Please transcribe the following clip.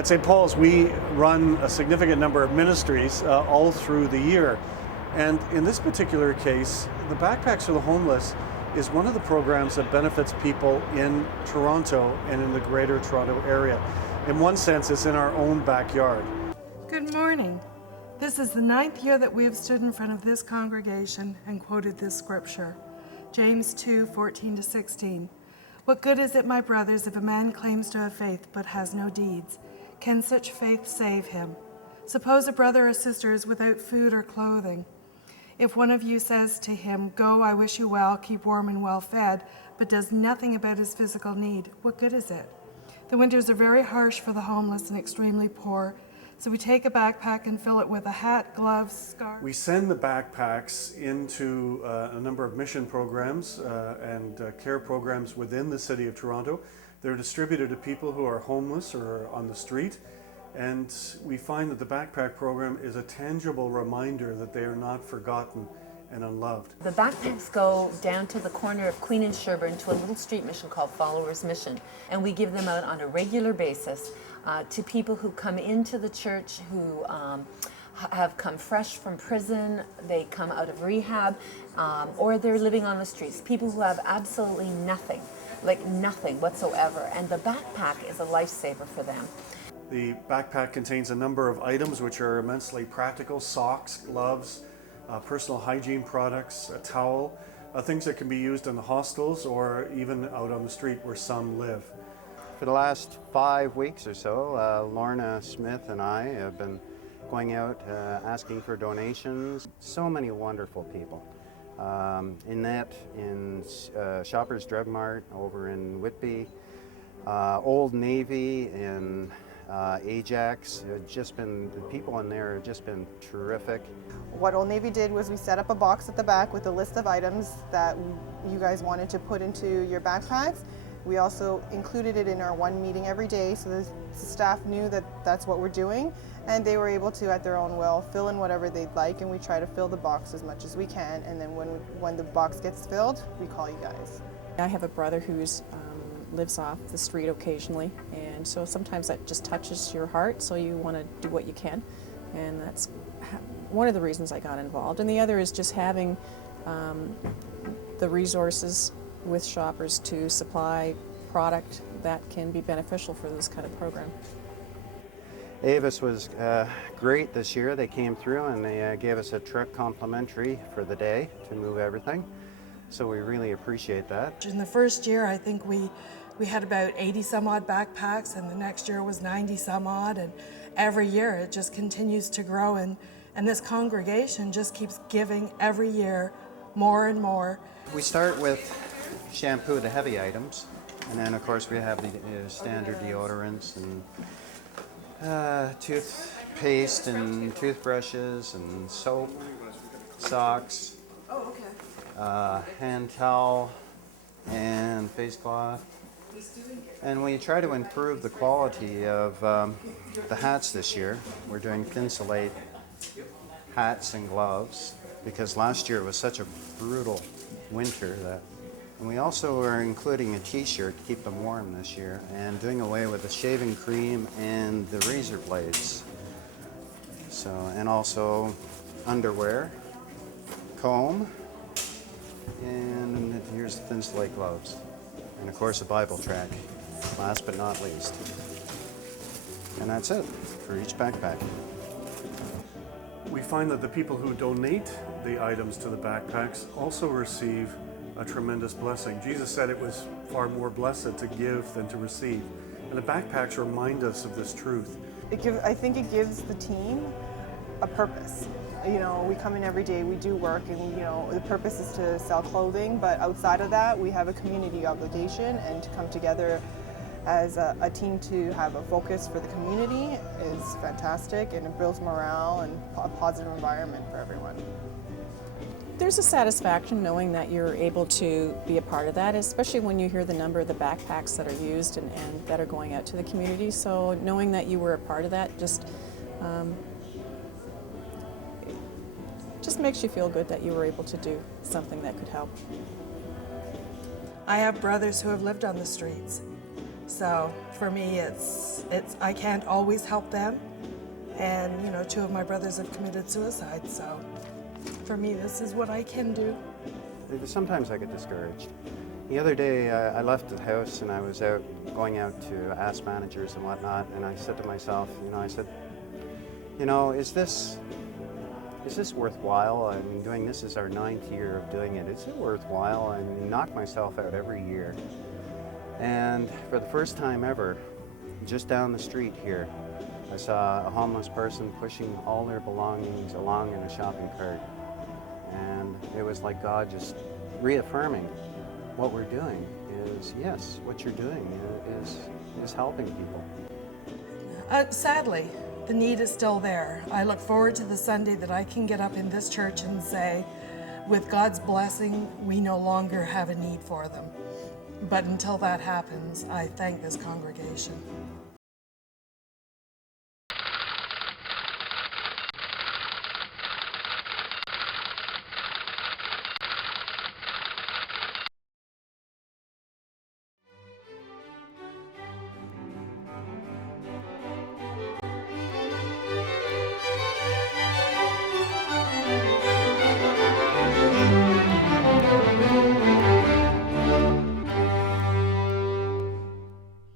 At St. Paul's, we run a significant number of ministries all through the year. And in this particular case, the Backpacks for the Homeless is one of the programs that benefits people in Toronto and in the Greater Toronto Area. In one sense, it's in our own backyard. Good morning. This is the 9th year that we have stood in front of this congregation and quoted this scripture, James 2:14-16. What good is it, my brothers, if a man claims to have faith but has no deeds? Can such faith save him? Suppose a brother or sister is without food or clothing. If one of you says to him, "Go, I wish you well, keep warm and well fed," but does nothing about his physical need, what good is it? The winters are very harsh for the homeless and extremely poor, so we take a backpack and fill it with a hat, gloves, scarf. We send the backpacks into a number of mission programs and care programs within the City of Toronto. They're distributed to people who are homeless or on the street, and we find that the backpack program is a tangible reminder that they are not forgotten and unloved. The backpacks go down to the corner of Queen and Sherbourne to a little street mission called Followers Mission, and we give them out on a regular basis to people who come into the church who have come fresh from prison, they come out of rehab, or they're living on the streets, people who have absolutely nothing. Like nothing whatsoever, and the backpack is a lifesaver for them. The backpack contains a number of items which are immensely practical: socks, gloves, personal hygiene products, a towel, things that can be used in the hostels or even out on the street where some live. For the last 5 weeks or so, Lorna Smith and I have been going out asking for donations. So many wonderful people. in Shoppers Drug Mart over in Whitby, Old Navy in Ajax. The people in there have just been terrific. What Old Navy did was we set up a box at the back with a list of items that you guys wanted to put into your backpacks. We also included it in our one meeting every day, so the staff knew that that's what we're doing, and they were able to, at their own will, fill in whatever they'd like, and we try to fill the box as much as we can, and then when the box gets filled, we call you guys. I have a brother who's lives off the street occasionally, and so sometimes that just touches your heart, so you want to do what you can, and that's one of the reasons I got involved. And the other is just having the resources with Shoppers to supply product that can be beneficial for this kind of program. Avis was great this year. They came through and they gave us a truck complimentary for the day to move everything. So we really appreciate that. In the first year, I think we had about 80 some odd backpacks, and the next year was 90 some odd, and every year it just continues to grow, and this congregation just keeps giving every year more and more. We start with shampoo, the heavy items, and then of course we have the standard deodorants and toothpaste and toothbrushes and soap, socks, hand towel and face cloth. And we try to improve the quality of the hats this year. We're doing thin-slate hats and gloves because last year was such a brutal winter that. And we also are including a t-shirt to keep them warm this year, and doing away with the shaving cream and the razor blades. So, and also underwear, comb, and here's the thin slate gloves. And of course a Bible track, last but not least. And that's it for each backpack. We find that the people who donate the items to the backpacks also receive a tremendous blessing. Jesus said it was far more blessed to give than to receive. And the backpacks remind us of this truth. I think it gives the team a purpose. You know, we come in every day, we do work, and you know, the purpose is to sell clothing, but outside of that, we have a community obligation, and to come together as a team to have a focus for the community is fantastic, and it builds morale and a positive environment for everyone. There's a satisfaction knowing that you're able to be a part of that, especially when you hear the number of the backpacks that are used and that are going out to the community. So knowing that you were a part of that just makes you feel good that you were able to do something that could help. I have brothers who have lived on the streets, So for me, it's I can't always help them, and you know, 2 of my brothers have committed suicide. So for me, this is what I can do. Sometimes I get discouraged. The other day, I left the house and I was going out to ask managers and whatnot, and I said to myself, I said, is this worthwhile? I mean, doing this is our 9th year of doing it. Is it worthwhile? I mean, knock myself out every year. And for the first time ever, just down the street here, I saw a homeless person pushing all their belongings along in a shopping cart. And it was like God just reaffirming what we're doing is, yes, what you're doing is helping people. Sadly, the need is still there. I look forward to the Sunday that I can get up in this church and say, with God's blessing, we no longer have a need for them. But until that happens, I thank this congregation.